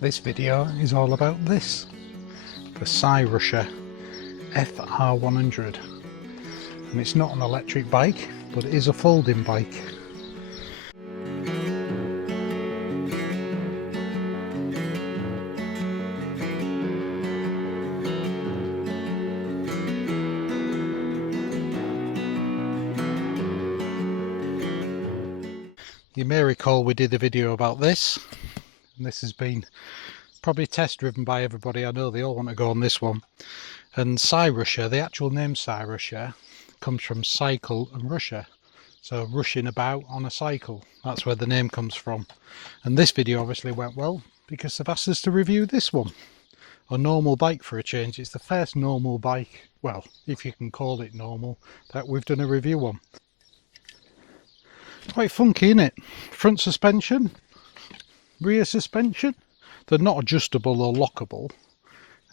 This video is all about this, the Cyrusher FR100, and it's not an electric bike, but it is a folding bike. You may recall we did a video about this, and this has been probably test driven by everybody. I know they all want to go on this one. And Cyrusher, the actual name Cyrusher, comes from cycle and rusher, so rushing about on a cycle. That's where the name comes from. And this video obviously went well because they've asked us to review this one, a normal bike for a change. It's the first normal bike, well, if you can call it normal, that we've done a review on. Quite funky, isn't it? Front suspension, rear suspension. They're not adjustable or lockable,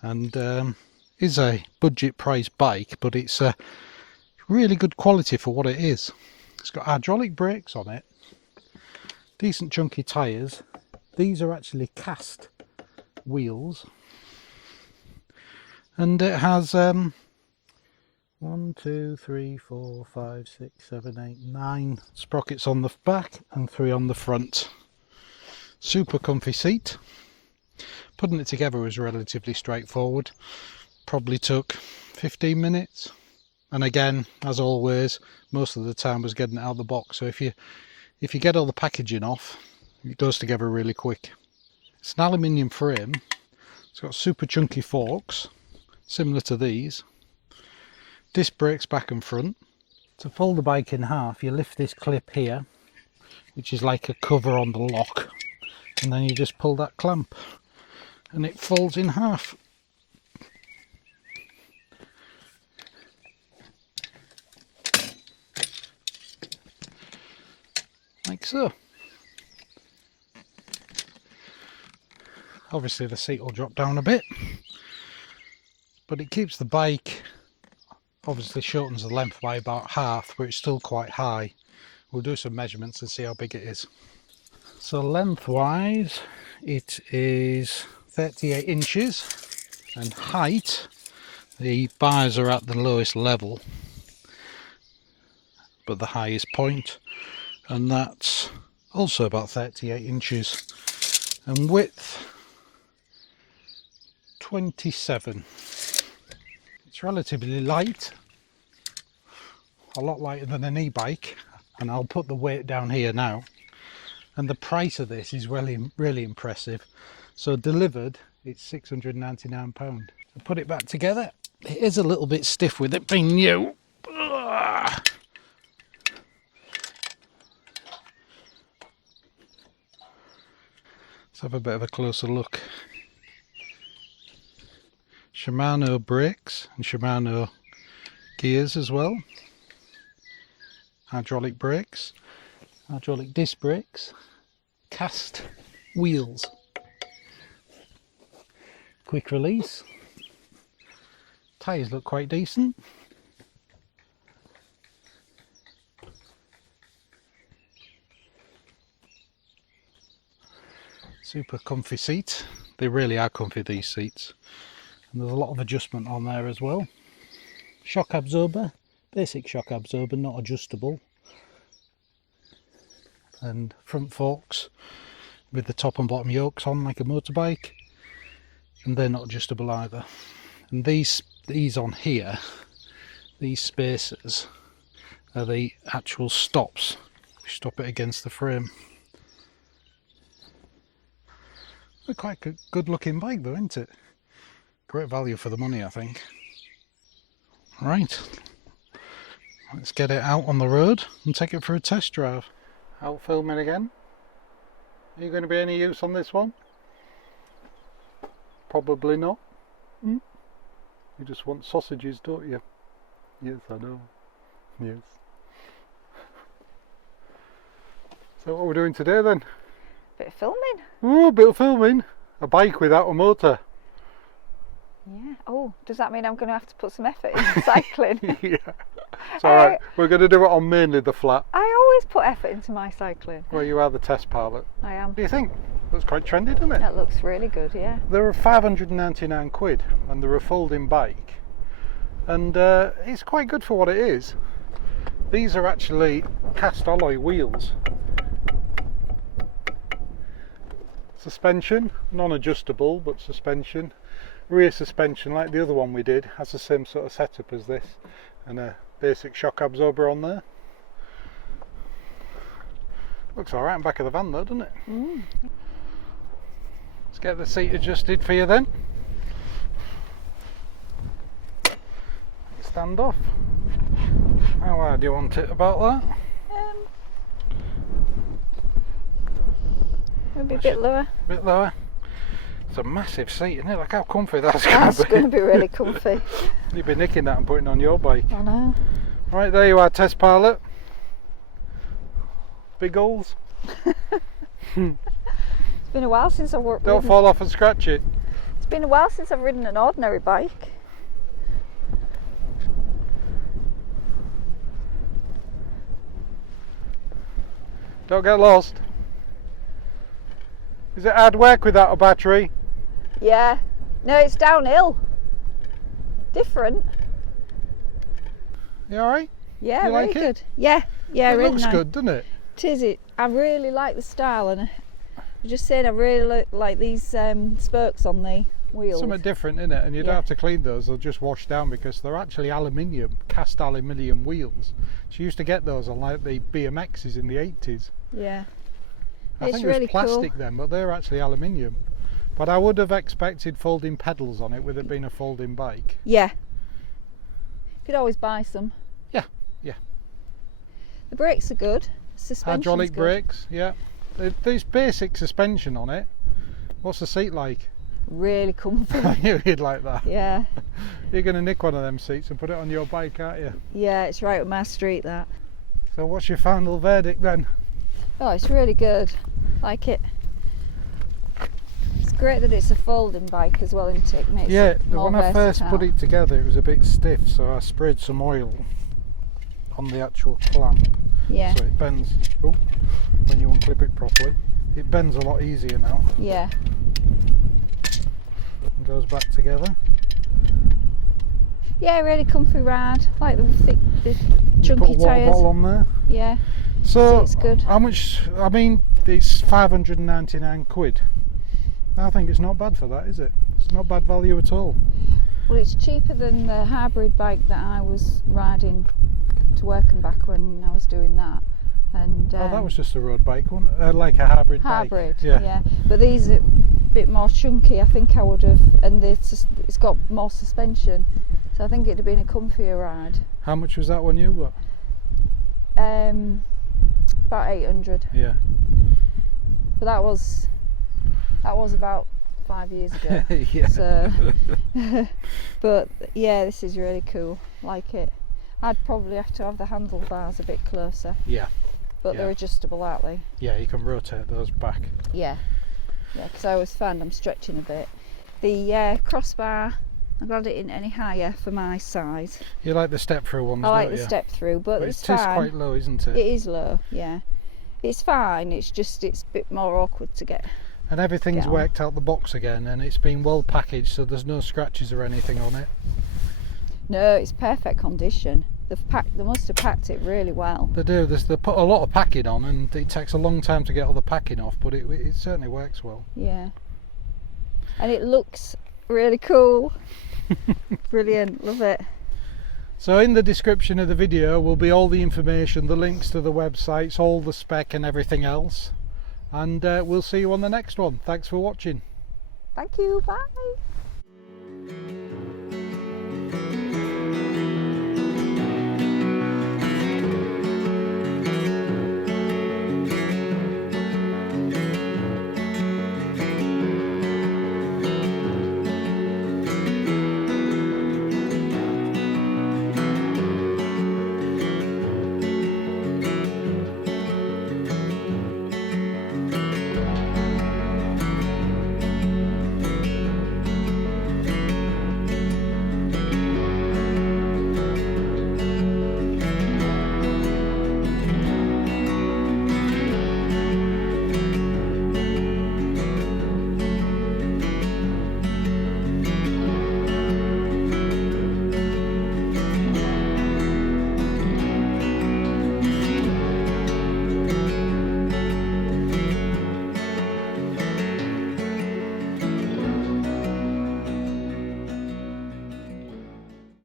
and is a budget price bike, but it's a really good quality for what it is. It's got hydraulic brakes on it, decent chunky tyres. These are actually cast wheels, and it has 1, 2, 3, 4, 5, 6, 7, 8, 9 sprockets on the back and 3 on the front. Super comfy seat. Putting it together was relatively straightforward. Probably took 15 minutes. And again, as always, most of the time was getting it out of the box. So if you get all the packaging off, it goes together really quick. It's an aluminium frame. It's got super chunky forks, similar to these. Disc brakes back and front. To fold the bike in half, you lift this clip here, which is like a cover on the lock, and then you just pull that clamp and it folds in half. Like so. Obviously the seat will drop down a bit, but it keeps the bike, obviously shortens the length by about half, but it's still quite high. We'll do some measurements and see how big it is. So lengthwise it is 38 inches, and height, the bars are at the lowest level but the highest point, and that's also about 38 inches, and width 27. It's relatively light, a lot lighter than an e-bike, and I'll put the weight down here now. And the price of this is really impressive. So delivered, it's £699. To put it back together, it is a little bit stiff with it being new. Let's have a bit of a closer look. Shimano brakes and Shimano gears as well. Hydraulic brakes, hydraulic disc brakes, cast wheels, quick release. Tyres look quite decent. Super comfy seat. They really are comfy, these seats. And there's a lot of adjustment on there as well. Shock absorber, basic shock absorber, not adjustable. And front forks with the top and bottom yokes on like a motorbike, and they're not adjustable either. And these on here, these spacers, are the actual stops. Stop it against the frame. They're quite a good looking bike though, isn't it? Great value for the money, I think. Right, let's get it out on the road and take it for a test drive. Out filming again. Are you going to be any use on this one? Probably not. You just want sausages, don't you? Yes, I know. Yes. So what are we doing today then? Bit of filming. Oh, a bit of filming. A bike without a motor. Yeah. Oh, does that mean I'm going to have to put some effort into cycling? Yeah. It's alright. We're going to do it on mainly the flat. I always put effort into my cycling. Well, you are the test pilot. I am. What do you think? Looks quite trendy, doesn't it? That looks really good, yeah. They're 599 quid and they're a folding bike, and it's quite good for what it is. These are actually cast alloy wheels. Suspension, non-adjustable, but suspension. Rear suspension, like the other one we did, has the same sort of setup as this, and a basic shock absorber on there. Looks alright in the back of the van though, doesn't it? Mm. Let's get the seat adjusted for you then. Stand off. How high do you want it about that? Maybe a bit lower. A bit lower. It's a massive seat, isn't it? Look how comfy that's That's going going to be really comfy. You'd be nicking that and putting it on your bike. I know. Right, there you are, test pilot. Big holes. It's been a while since I've ridden. Don't fall off and scratch it. It's been a while since I've ridden an ordinary bike. Don't get lost. Is it hard work without a battery? Yeah. No, it's downhill. Different. You alright? Yeah, You really like it? good. Yeah, yeah, It really looks nice. good, doesn't it? It is. I really like the style, and I just saying I really like these spokes on the wheels. Something different, isn't it? And you don't Yeah. have to clean those, they'll just wash down because they're actually aluminium, cast aluminium wheels. So you used to get those on like the BMXs in the 80s. Yeah. I It's think it really was plastic cool. then, but they're actually aluminium. But I would have expected folding pedals on it with it being a folding bike. Yeah. Could always buy some. Yeah, yeah. The brakes are good. Suspension's Hydraulic good. brakes, yeah. There's basic suspension on it. What's the seat like? Really comfy. I knew you'd like that. Yeah. You're going to nick one of them seats and put it on your bike, aren't you? Yeah, it's right up my street, that. So what's your final verdict then? Oh, it's really good. Like it. It's great that it's a folding bike as well, isn't it? Makes Yeah, it more when I first versatile. put it together it was a bit stiff, so I sprayed some oil on the actual clamp. Yeah. So it bends, oh, when you unclip it properly. It bends a lot easier now Yeah. and goes back together. Yeah, really comfy ride. Like the thick, the You chunky put a water tyres. bottle on there. Yeah. So Seat's good. how much, I mean, it's 599 quid. I think it's not bad for that, is it? It's not bad value at all. Well, it's cheaper than the hybrid bike that I was riding to work and back when I was doing that. And Oh, that was just a road bike, wasn't it? Like a hybrid bike. hybrid. Yeah. Yeah. But these are a bit more chunky. I think I would have, and it's got more suspension, so I think it'd have been a comfier ride. How much was that one you got? About 800. Yeah. But that was about 5 years ago. Yeah. So, but yeah, this is really cool. Like it. I'd probably have to have the handlebars a bit closer, Yeah. but Yeah. they're adjustable, aren't they? Yeah, you can rotate those back. Yeah. Yeah, because I always find I'm stretching a bit. The crossbar, I'm glad it isn't any higher for my size. You like the step through ones, I like don't the you? step through, but But it's it is fine. quite low, isn't it? It is low, yeah. It's fine. It's just it's a bit more awkward to get. And everything's Get on. worked out the box again, and it's been well packaged, so there's no scratches or anything on it. No, it's perfect condition. They must have packed it really well. They do. They put a lot of packing on, and it takes a long time to get all the packing off, but it certainly works well. Yeah. And it looks really cool. Brilliant. Love it. So in the description of the video will be all the information, the links to the websites, all the spec and everything else. And we'll see you on the next one. Thanks for watching. Thank you. Bye.